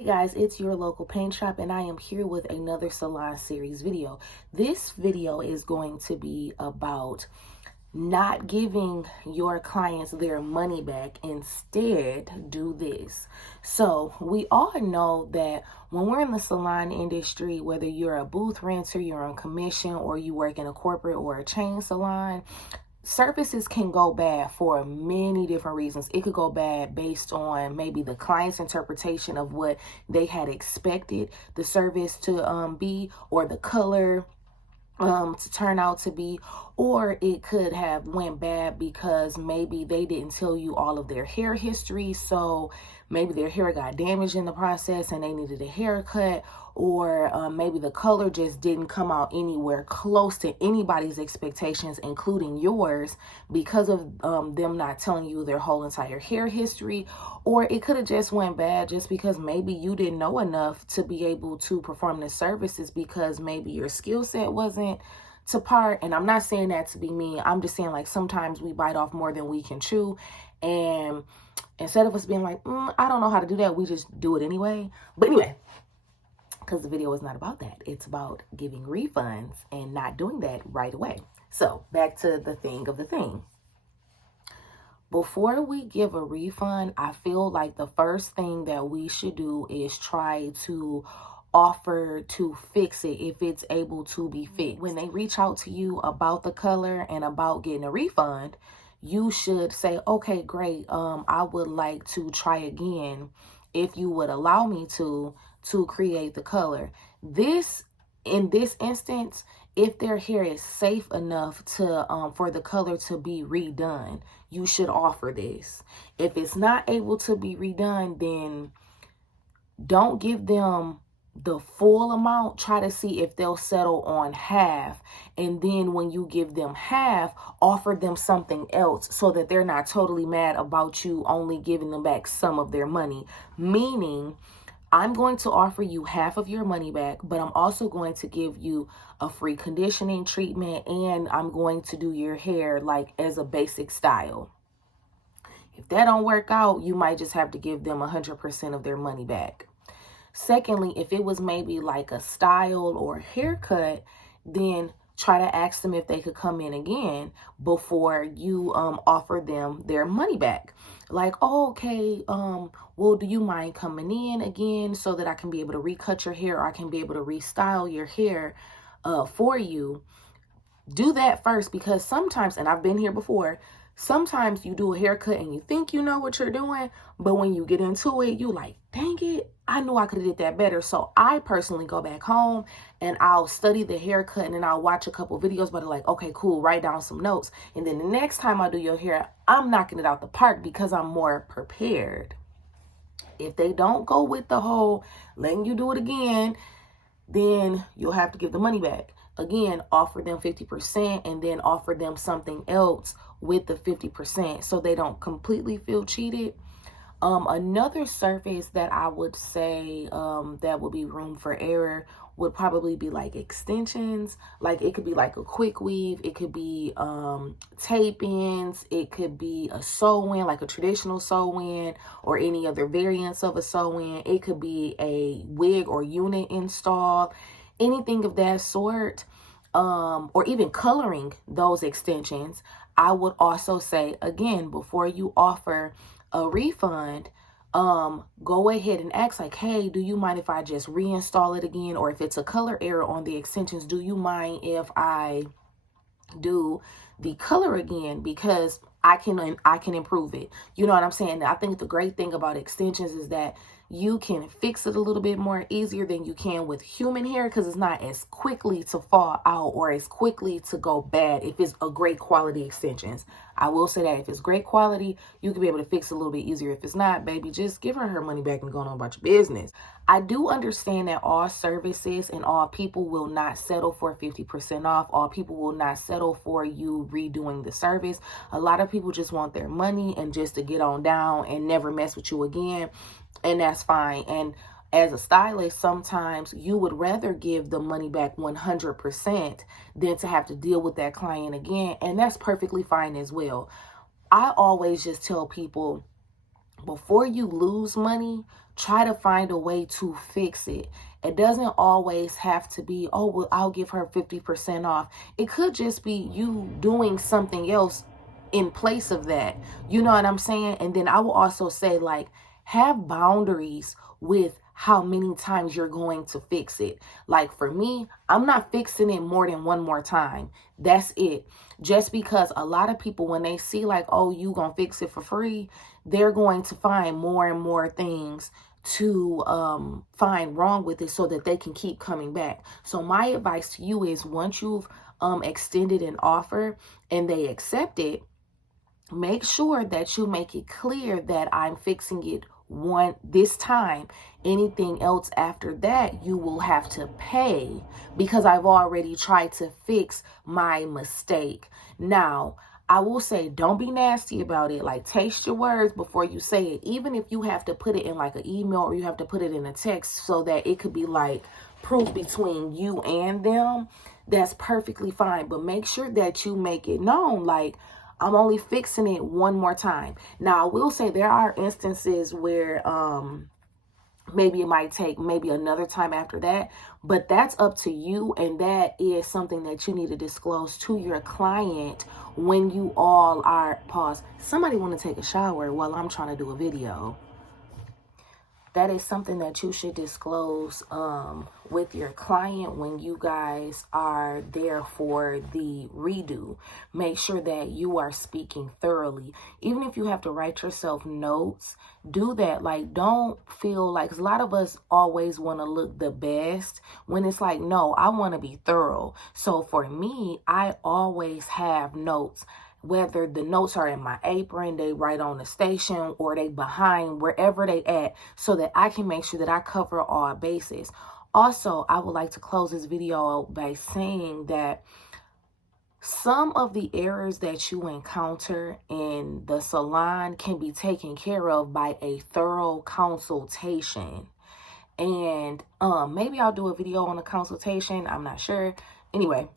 Hey guys, it's your local paint shop and I am here with another salon series video. This video is going to be about not giving your clients their money back. Instead, do this. So we all know that when we're in the salon industry, whether you're a booth renter, you're on commission, or you work in a corporate or a chain salon, services can go bad for many different reasons. It could go bad based on maybe the client's interpretation of what they had expected the service to be, or the color to turn out to be, or it could have went bad because maybe they didn't tell you all of their hair history, so maybe their hair got damaged in the process and they needed a haircut, or maybe the color just didn't come out anywhere close to anybody's expectations, including yours, because of them not telling you their whole entire hair history. Or it could have just went bad just because maybe you didn't know enough to be able to perform the services, because maybe your skill set wasn't to par. And I'm not saying that to be mean. I'm just saying, like, sometimes we bite off more than we can chew. And instead of us being like, I don't know how to do that, we just do it anyway. But anyway, because the video is not about that. It's about giving refunds and not doing that right away. So back to the thing of the thing. Before we give a refund, I feel like the first thing that we should do is try to offer to fix it if it's able to be fixed. When they reach out to you about the color and about getting a refund, you should say, okay, great. I would like to try again if you would allow me to create the color. In this instance, if their hair is safe enough to for the color to be redone, you should offer this. If it's not able to be redone, then don't give them the full amount. Try to see if they'll settle on half. And then when you give them half, offer them something else so that they're not totally mad about you only giving them back some of their money. Meaning, I'm going to offer you half of your money back, but I'm also going to give you a free conditioning treatment, and I'm going to do your hair like as a basic style. If that don't work out, you might just have to give them 100% of their money back. Secondly, if it was maybe like a style or haircut, then try to ask them if they could come in again before you offer them their money back. Like, oh, okay, well, do you mind coming in again so that I can be able to recut your hair, or I can be able to restyle your hair for you? Do that first, because sometimes, and I've been here before, sometimes you do a haircut and you think you know what you're doing, but when you get into it, you like, dang it, I knew I could have did that better. So I personally go back home and I'll study the haircut, and then I'll watch a couple videos, but like, okay, cool, write down some notes. And then the next time I do your hair, I'm knocking it out the park because I'm more prepared. If they don't go with the whole letting you do it again, then you'll have to give the money back. Again, offer them 50% and then offer them something else with the 50% so they don't completely feel cheated. Another service that I would say that would be room for error would probably be like extensions. Like, it could be like a quick weave, it could be tape-ins, it could be a sew-in, like a traditional sew-in, or any other variants of a sew-in. It could be a wig or unit install, anything of that sort, or even coloring those extensions. I would also say, again, before you offer a refund, go ahead and ask, like, hey, do you mind if I just reinstall it again? Or if it's a color error on the extensions, do you mind if I do the color again, because I can improve it? You know what I'm saying? I think the great thing about extensions is that you can fix it a little bit more easier than you can with human hair, because it's not as quickly to fall out or as quickly to go bad if it's a great quality extensions. I will say that if it's great quality, you can be able to fix it a little bit easier. If it's not, baby, just give her money back and go on about your business. I do understand that all services and all people will not settle for 50% off. All people will not settle for you redoing the service. A lot of people just want their money and just to get on down and never mess with you again. And that's fine. And as a stylist, sometimes you would rather give the money back 100% than to have to deal with that client again. And that's perfectly fine as well. I always just tell people, before you lose money, try to find a way to fix it. It doesn't always have to be, oh, well, I'll give her 50% off. It could just be you doing something else in place of that. You know what I'm saying? And then I will also say, like, have boundaries with how many times you're going to fix it. Like for me, I'm not fixing it more than one more time. That's it. Just because a lot of people, when they see like, oh, you gonna fix it for free, they're going to find more and more things to find wrong with it so that they can keep coming back. So my advice to you is, once you've extended an offer and they accept it, make sure that you make it clear that I'm fixing it this time. Anything else after that, you will have to pay, because I've already tried to fix my mistake. Now, I will say, don't be nasty about it. Like, taste your words before you say it. Even if you have to put it in like an email, or you have to put it in a text so that it could be like proof between you and them, that's perfectly fine. But make sure that you make it known, like, I'm only fixing it one more time. Now, I will say there are instances where maybe it might take maybe another time after that, but that's up to you, and that is something that you need to disclose to your client when you all are, pause, somebody want to take a shower while I'm trying to do a video. That is something that you should disclose with your client when you guys are there for the redo. Make sure that you are speaking thoroughly. Even if you have to write yourself notes, do that. Like, don't feel like, 'cause a lot of us always want to look the best, when it's like, no, I want to be thorough. So for me, I always have notes. Whether the notes are in my apron, they right on the station, or they behind, wherever they at, so that I can make sure that I cover all bases. Also, I would like to close this video by saying that some of the errors that you encounter in the salon can be taken care of by a thorough consultation. And maybe I'll do a video on a consultation. I'm not sure. Anyway,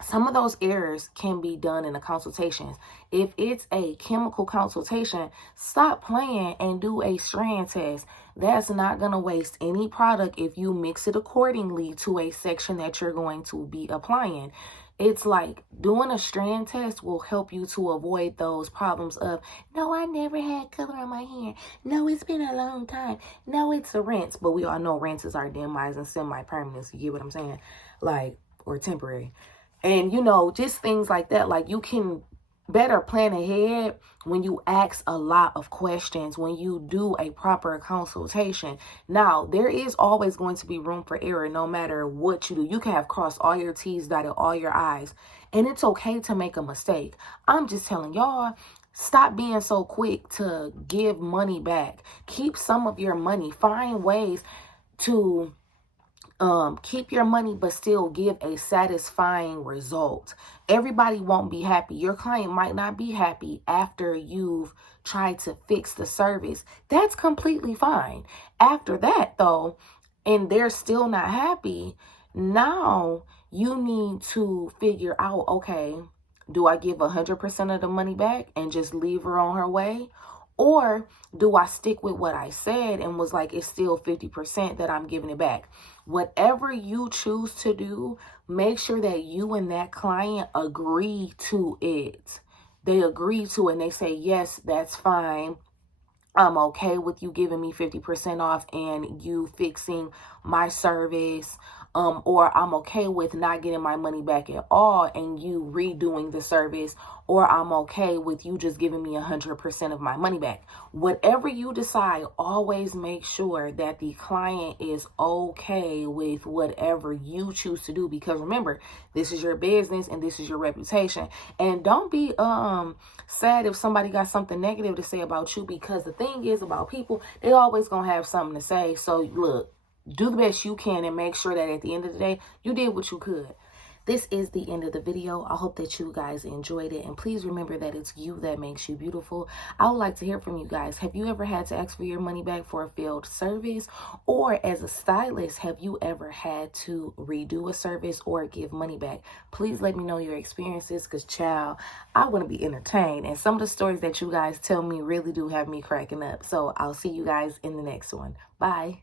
some of those errors can be done in the consultations. If it's a chemical consultation, stop playing and do a strand test. That's not going to waste any product if you mix it accordingly to a section that you're going to be applying. It's like doing a strand test will help you to avoid those problems of, no, I never had color on my hair. No, it's been a long time. No, it's a rinse. But we all know rinses are demised and semi-permanent. You get what I'm saying? Like, or temporary. And, you know, just things like that. Like, you can better plan ahead when you ask a lot of questions, when you do a proper consultation. Now, there is always going to be room for error no matter what you do. You can have crossed all your T's, dotted all your I's, and it's okay to make a mistake. I'm just telling y'all, stop being so quick to give money back. Keep some of your money. Find ways to keep your money, but still give a satisfying result. Everybody won't be happy. Your client might not be happy after you've tried to fix the service. That's completely fine. After that, though, and they're still not happy, now you need to figure out, okay, do I give 100% of the money back and just leave her on her way? Or do I stick with what I said and was like, it's still 50% that I'm giving it back? Whatever you choose to do, make sure that you and that client agree to it. They agree to it and they say, yes, that's fine. I'm okay with you giving me 50% off and you fixing my service. Or I'm okay with not getting my money back at all and you redoing the service. Or I'm okay with you just giving me 100% of my money back. Whatever you decide, always make sure that the client is okay with whatever you choose to do. Because remember, this is your business and this is your reputation. And don't be sad if somebody got something negative to say about you, because the thing is about people, they always gonna have something to say. So look, do the best you can and make sure that at the end of the day, you did what you could. This is the end of the video. I hope that you guys enjoyed it, and please remember that it's you that makes you beautiful. I would like to hear from you guys. Have you ever had to ask for your money back for a failed service? Or as a stylist, have you ever had to redo a service or give money back? Please let me know your experiences, because child, I want to be entertained, and some of the stories that you guys tell me really do have me cracking up. So I'll see you guys in the next one. Bye.